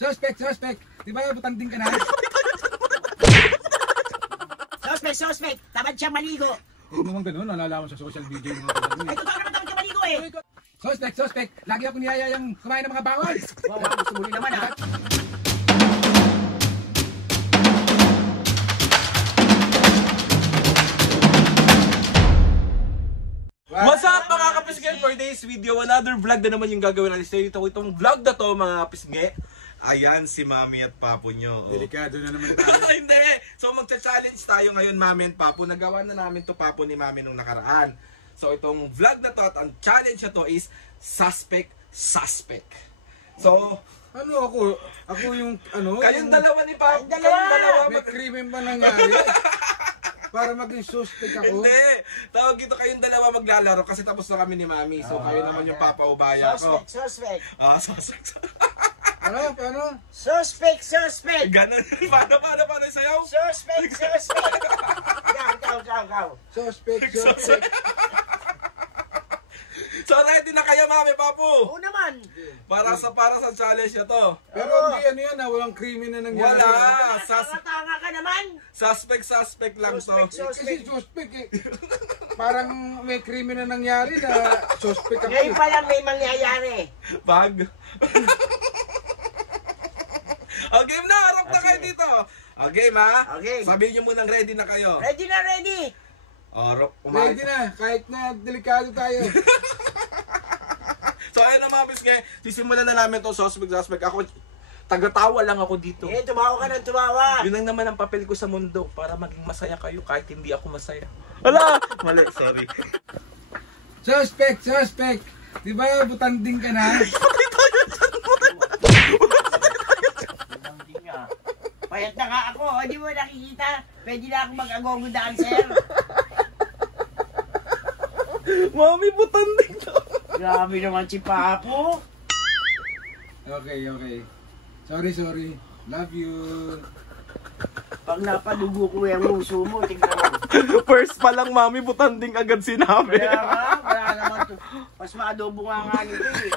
Suspect! Di ba butanding ka na? Suspect! Tamad siyang maligo! Huwag naman ganun, nalalaman sa social media yung mga kasama. Ay, totoo naman tamad ka maligo eh! Suspect! Lagi ako niyayayang kumain ng mga bawal! Wow, gusto mo rin naman ha? What's up mga kapisnge? For today's video, another vlog na naman yung gagawin natin. Stay dito itong vlog na to mga kapisnge. Ayan si Mami at Papo nyo. Delikado na naman tayo. Hindi! So magcha-challenge tayo ngayon Mami at Papo. Nagawa na namin to Papo ni Mami nung nakaraan. So itong vlog na to at ang challenge na to is Suspect. So, Ano ako? Ako yung ano? kayong dalawa ni Papo. May krimen ba nangyari? Para maging suspect ako? Hindi! Tawag dito kayong dalawa maglalaro kasi tapos na kami ni Mami. So kayo naman yung papaubaya ko. Suspect! Ah, suspect. Paano? Suspect! Ganun. Paano sayaw? Suspect! Gaw! Suspect. So ready na kayo Mami, Papo? Oo naman! Para sa challenge na to. Pero hindi ano yan, walang krimen na nangyari. Wala. Tanga ka naman! Suspect lang to. Kasi suspect eh. Parang may krimen na nangyari na suspect ako. Ngayon pa lang may mangyayari. Bag. O game na, harap na kayo dito. O game ha? Okay. Sabihin nyo munang ready na kayo. Ready na ready! Harap, Ready na, kahit na delikado tayo. So ayun na mga bisge, sisimulan na namin to suspect. Ako, tagatawa lang ako dito. Eh, tumawa ka ng tumawa. Yun lang naman ang papel ko sa mundo para maging masaya kayo kahit hindi ako masaya. Hala! Mali, sorry. Suspect! Di ba butanding ka na? Payat na nga ako, di mo nakikita? Pwede na ako mag-agogo dancer. Mami, butanding to. Grabe naman si Papo. Okay. Sorry. Love you. Pag napalugo ko yung uso mo, tingnan mo. First pa lang, Mami, butanding agad sinabi. Kaya nga, wala naman to. Mas maadobo nga nito eh.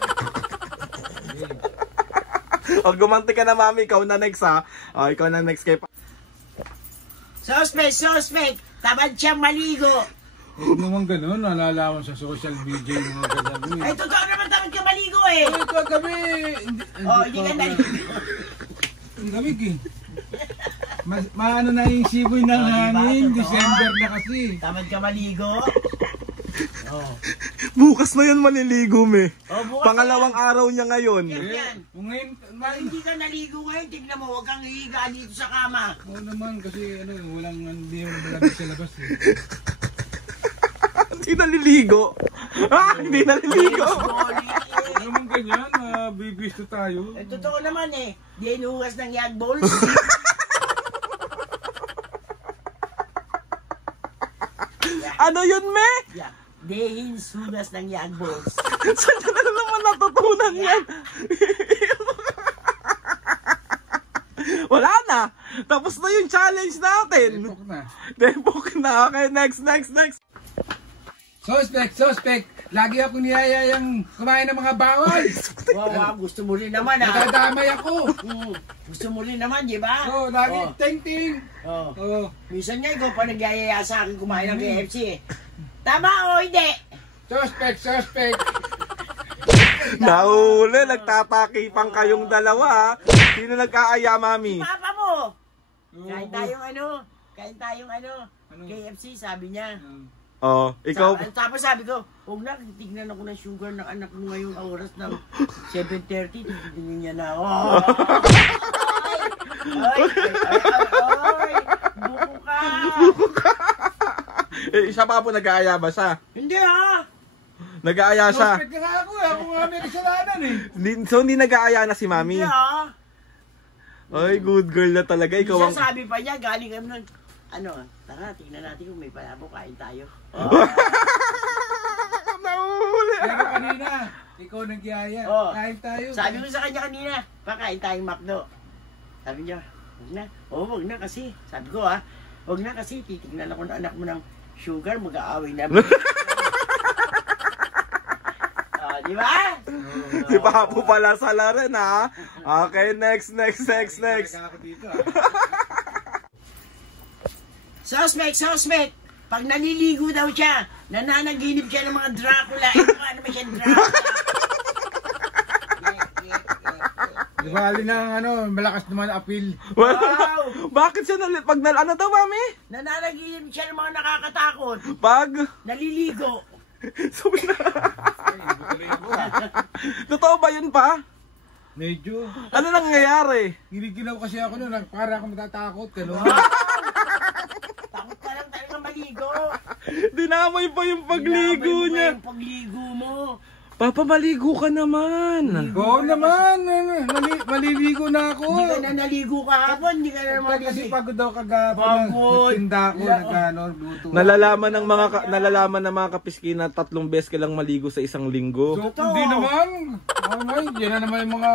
O, gumanti ka na, Mami. Ikaw na next, ha? O, ikaw na next kay Suspect! Tamad siyang maligo. Huwag naman ganun, nalalaman sa social media yung mga kasama. Ay, totoo naman tamad ka maligo eh. Ay, kagabi. Hindi ka naligo. Ang lamig eh. Maano na yung siboy ng hangin. December na kasi. Tamad ka maligo? Oh. Bukas na yan maliligo, me. Oh, bukas Pangalawang araw niya ngayon. Yan. Ngayon, Pag hindi ka naligo ngayon, tignan mo, huwag kang hihiga dito sa kama. oo naman kasi hindi mo malamig sa labas eh. Hindi naliligo. Hindi naliligo. Huwag naman ganyan, bibisto tayo. Eh, totoo naman eh. Di inuhugas ng yag balls. Ano yun, me? Yeah. Di hugas ng yag balls. Saan ka na naman natutunan yan? Wala na. Tapos na yung challenge natin. Epok na. Depok na. Okay, next. Suspect! Lagi ako niyayayang kumain ng mga bawal. Wow, gusto mo rin naman ha. Nadadamay ako. Gusto mo rin naman, di ba? Oo, lagi ting-ting. Oh. Oo. Minsan nga, ikaw pa nagyayaya sa akin kumain ng KFC eh. Tama o hindi? Suspect! Nahuli, nagtatakipang kayong dalawa. Sino nag-aaya, Mami? Papa mo! Kain tayong KFC, sabi niya. Oh, ikaw. Tapos sabi ko, huwag na, tignan ako ng sugar ng anak mo ngayong oras ng 7:30, titignan niya na ako. Ay, buko ka! Siya pa po nag-aaya ba siya? Hindi ha! Nag-aaya siya. Suspect nga ako nga may kasalanan eh. So hindi nag-aaya na si Mami. Hindi ha! Ay, good girl na talaga. Ikaw ang... Isa sabi pa niya, galing kami nun. Tara, tingnan natin kung may palabo, kain tayo. Nahuli. Pero kanina, ikaw nagyaya. Oh. Kain tayo. Sabi ko sa kanya kanina, pakain tayong McDo. Sabi niya, huwag na. Oo, huwag na kasi. Sabi ko huwag na kasi, titignan ako ng anak mo ng sugar, mag-aaway na. Di ba? Si Papo pala sala rin ha. Okay, next. Talaga ako dito Suspect. Pag naliligo daw siya, nananaginip siya ng mga Dracula. Ito ka naman siya Dracula. Di ba, alin ang malakas naman appeal. Wow! Bakit siya pag ano daw, mami? Nananaginip siya ng mga nakakatakot. Pag Naliligo. sabi na. Totoo ba yun pa? Medyo. Ano nangyayari? Ginigilaw kasi ako noon, para ako matatakot. Takot ka lang talaga maligo. Dinamoy pa yung pagligo Dinamay mo niya. Yung pagligo mo. Papa, maligo ka naman. Oo naman, maliligo na ako. Hindi ka na naligo kahapon. Hindi ka na naman Kasi kasi. pagod daw kagapon, Pagod. nagtinda ako, luto. Nalalaman ng mga kapiski na 3 beses ka lang maligo sa isang linggo. So, Totoo. hindi naman. Yan na naman yung mga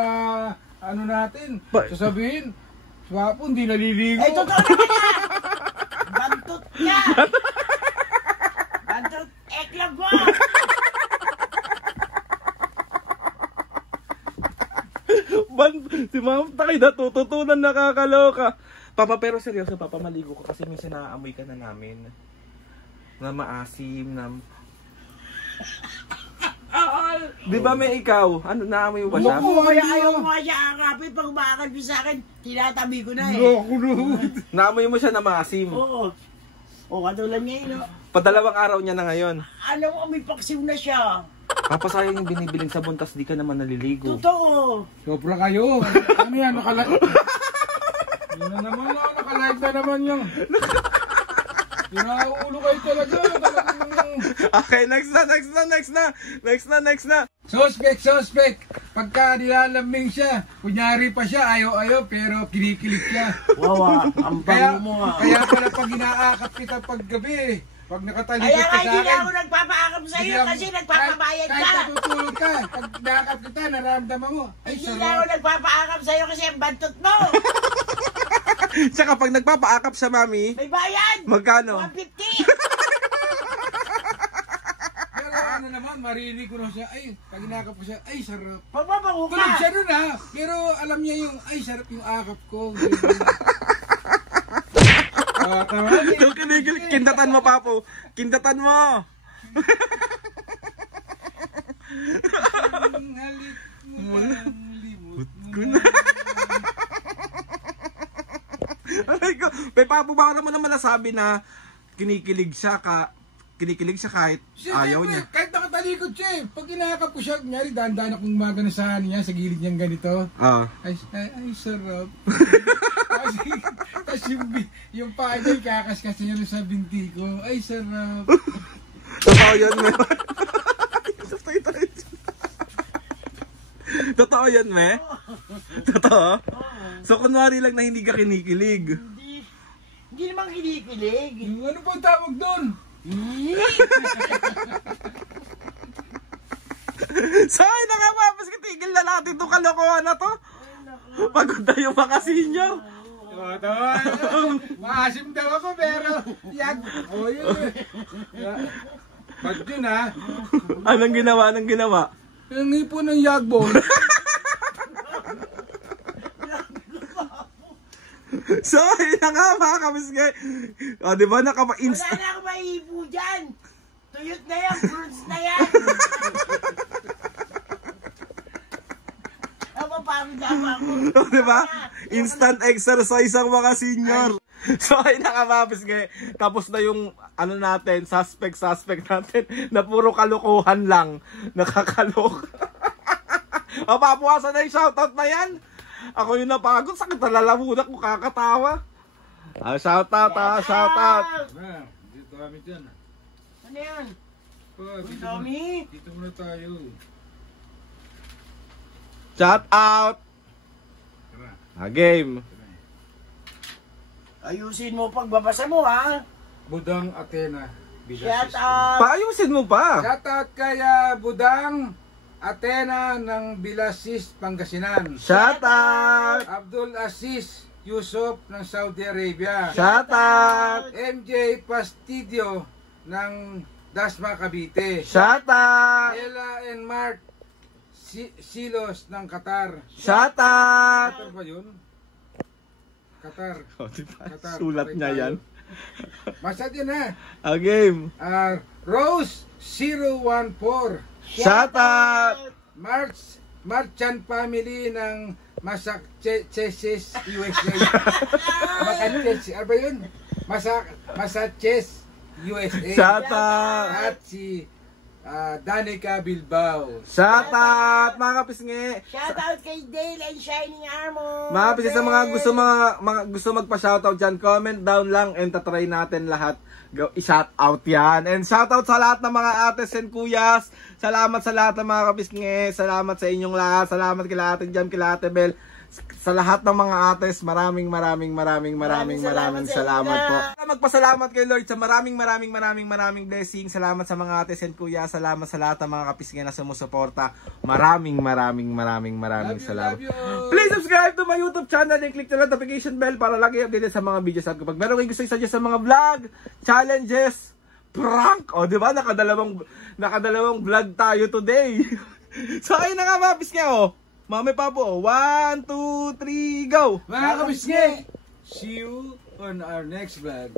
natin. Sasabihin, swapo, hindi naliligo. Ay, totoo naman yan! Bantot ka! Bantot eklab mo! Si Ma'am Tay natututunan, nakakaloka. Papa, pero seryoso, Papa, maligo ka kasi minsan naaamoy ka na namin. Na maasim, na... Di ba may ikaw? Ano, naamoy mo ba siya? Oo, kaya ayaw mo nga siya akapin. Pag umakapin mo sa akin, tinatabi ko na eh. Naamoy mo siya na maasim. Oo. O, katulad ngayon, no? Padalawang araw niya na ngayon. Ano mo, may paksiw na siya. Papa, sayang yung binibiling sabon, tas di ka naman naliligo. Totoo. Sobra kayo. Ano yan, nakalive? Yun na naman, nakalive na naman yung... Pinauulo kayo talaga. Okay, next na. Suspect. Pagka nilalambing siya, kunyari pa siya, ayaw, pero kinikilig siya. Wow, ang bango mo nga. Kaya pala pag inaakap kita paggabi, pag nakatalikod Kaya ka nga sa hindi akin, na ako nagpapaakap sa iyo kasi nagpapabayad ka. kahit natutulog ka, pag nakakap kita, nararamdaman mo, ay Hindi na ako sarap. nagpapaakap sa iyo kasi ang bantot mo. Tsaka pag nagpapaakap siya, Mami, May bayad. magkano? 150. Pero ano naman, marinig ko na siya, ay, pag inakap ko siya, ay sarap. Pagbabango Tulog ka. siya nun ha, pero alam niya yung, ay sarap yung akap ko. Yung kinikilig, kindatan mo, Papo. Kindatan mo. Ang halik mo lang, limot mo na. Aray ko, Papo, baka naman naman nasabi na kinikilig siya kahit ayaw niya. Kahit nakatalikod siya eh. Pag inakap ko siya, kunyari, dahan-dahan akong maganasahan niya sa gilid niyang ganito. Ay, sarap. Tapos yung paa niya, kakaskas niya sa binti ko. Ay, sarap. Totoo yun, me. Totoo yun, me? Totoo? So, kunwari lang na hindi ka kinikilig. Hindi naman kinikilig. Ano po ang tawag doon? So, ay na nga, Papas, kitigil na natin itong kalokohan na to. Pagod na yung mga senior. Maasim daw ako, pero yag. O yun. Pag yun ha. Anong ginawa? Yung ipo ng yagbon. So, ay na nga, mga kamisgay. O, di ba, Wala nakapa-insta. na ako maiipo dyan. Tuyot na yan, fruits na yan. Napapagod ako. O, di ba? Instant exercise ang mga senior. So, ay nakapapis ngayon. Tapos na yung, ano natin, suspect natin, na puro kalukuhan lang. Nakakalok. O, papuwasan na yung shoutout na yan. Ako yung napagod, sakit na lalamunan kung kakatawa. Shoutout. Dito kami dyan. Ano yan? Dito Tommy? Dito muna tayo. Shoutout. Game. Ayusin mo pagbabasa mo, ha? Budang Athena. Shout out. Paayusin mo pa. Shoutout kay Budang Athena ng Bilasis, Pangasinan. Shoutout. Abdul Aziz Yusuf ng Saudi Arabia. Shoutout. MJ Pastidio ng Dasma, Cavite. Shoutout. Ella and Mark Silos ng Qatar. Shoutout! Qatar ba yun? Qatar. O, diba? Qatar. Sulat niya yan. Basta yun ha. A game. Rose 014. Shoutout! Marchand family ng Massachusetts, USA. Massachusetts, ano ba yun? Massachusetts, USA. Shoutout! At si Danica Bilbao. Shoutout! Mga kapisngi! Shoutout kay Dale and Shining Armor. Mga kapisngi sa mga gusto magpa-shoutout dyan, comment down lang and tatry natin lahat. I-shoutout yan. And shoutout sa lahat ng mga ates and kuyas. Salamat sa lahat ng mga kapisngi. Salamat sa inyong lahat. Salamat kila Ate Jam, kila Ate Bel. Sa lahat ng mga ates, maraming salamat po. Magpasalamat kay Lord sa maraming blessing. Salamat sa mga ates and kuya. Salamat sa lahat ng mga kapisngi na sumusuporta. Maraming salamat. Love you. Please subscribe to my YouTube channel and click the notification bell para lagi updated sa mga videos. At kapag meron kayong gusto i-suggest sa mga vlog, challenges, prank, o diba nakadalawang vlog tayo today. So ayun na nga mga kapisngi, o. Mami Papo, 1, 2, 3, go! Mga kapisngi, see you on our next vlog.